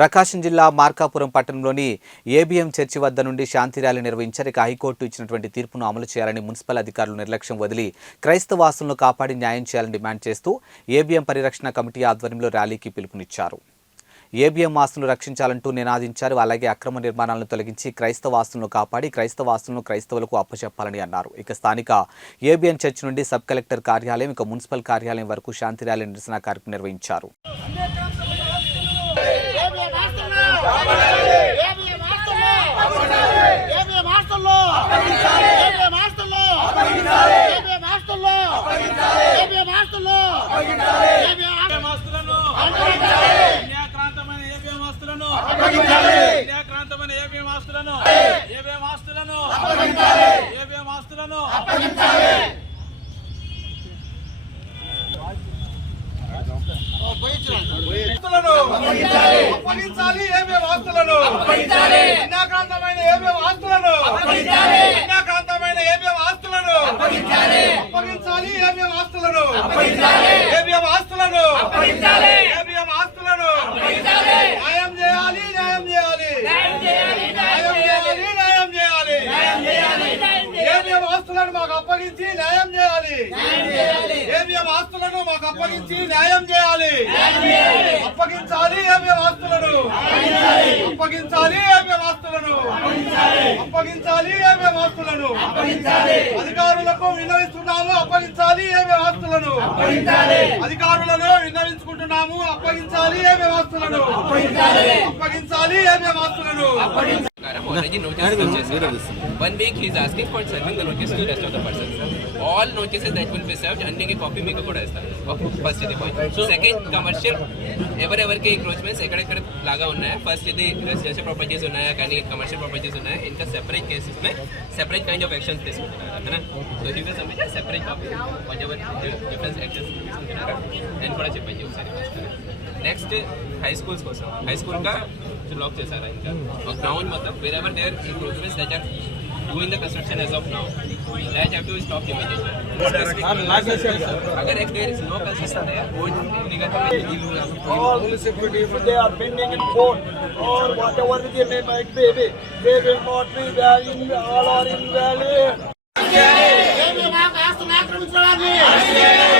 ప్రకాశం జిల్లా మార్కాపురం పట్టణంలోని ABM church వద్ద నుండి శాంతి ర్యాలీ నిర్వహించారు. ఇక హైకోర్టు ఇచ్చినటువంటి తీర్పును అమలు చేయాలని మున్సిపల్ అధికారులు నిర్లక్ష్యం వదిలి క్రైస్తవాసులను కాపాడి న్యాయం చేయాలని డిమాండ్ చేస్తూ ఏబిఎం పరిరక్షణ కమిటీ ఆధ్వర్యంలో ర్యాలీకి పిలుపునిచ్చారు. ఏబిఎం ఆస్తులను రక్షించాలంటూ నినాదించారు. అలాగే అక్రమ నిర్మాణాలను తొలగించి క్రైస్తవ ఆస్తులను కాపాడి క్రైస్తవ ఆస్తులను క్రైస్తవులకు అప్పచెప్పాలని అన్నారు. ఇక స్థానిక ఏబిఎం చర్చి నుండి సబ్ కలెక్టర్ కార్యాలయం ఇక మున్సిపల్ కార్యాలయం వరకు శాంతి ర్యాలీ నిరసన కార్యక్రమం నిర్వహించారు. అన్యాక్రాంతమైన ఏబిఎం మాస్తులను అన్యాక్రాంతమైన ఏబిఎం మాస్తులను ఏబిఎం మాస్తులను ఏబిఎం మాస్తులను ఆస్తులను అప్పగించాలి. ఏబిఎం ఆస్తులను? అన్యాక్రాంతమైన ఏబిఎం ఆస్తులను? అన్యాక్రాంతమైన ఏబిఎం ఆస్తులను? అప్పగించాలి. ఏబిఎం ఆస్తులను ఏబిఎం ఆస్తులను న్యాయం చేయాలి న్యాయం చేయాలి న్యాయం చేయాలి న్యాయం చేయాలి ఏబిఎం ఆస్తులను మాకు అప్పగించి న్యాయం చేయాలి. ఏబిఎం ఆస్తులను మాకు అప్పగించి న్యాయం చేయాలి. అప్పగించాలి ఏబిఎం ఆస్తులను. అప్పగించాలి. ఏబిఎం ఆస్తులను. అప్పగించాలి. ఏబిఎం ఆస్తులను. అధికారులకు విన్నవిస్తున్నాము అప్పగించాలి ఏమే ఆస్తులను. అధికారులను విన్నవించుకుంటున్నాము అప్పగించాలి ఏమే ఆస్తులను. అప్పగించాలి. ఏమే ఆస్తులను. have already noticed purchase. One week he is asking for serving the notice to rest of the persons. All notices that will be served, अन्य की कॉपी मेरे को डालता है फ़र्स्ट यदि point second commercial ever ever के encroachments एकड़ एकड़ लागा होना है फ़र्स्ट यदि रेजिडेंशियल प्रॉपर्टीज़ होना है यानी कमर्शियल प्रॉपर्टीज़ होना है इनका सेपरेट केसेस में separate kind of action place होता है ना तो you can submit separate copy और जब डिफरेंस एक्शन एंड थोड़ा चिप में जो सारी बात నెక్స్ట్ హై స్కూల్స్ కోసం హై స్కూల్ గా లాక్ చేశారా ఇంకా గ్రౌండ్ మొత్తం wherever there in progress that are doing the construction as of now that have to stop immediately agar if there is no construction there go illegal all security if they are pending in court or whatever they may might be they will not be valid all are invalid జై జై మా కాస్త నాకరించడానికి జై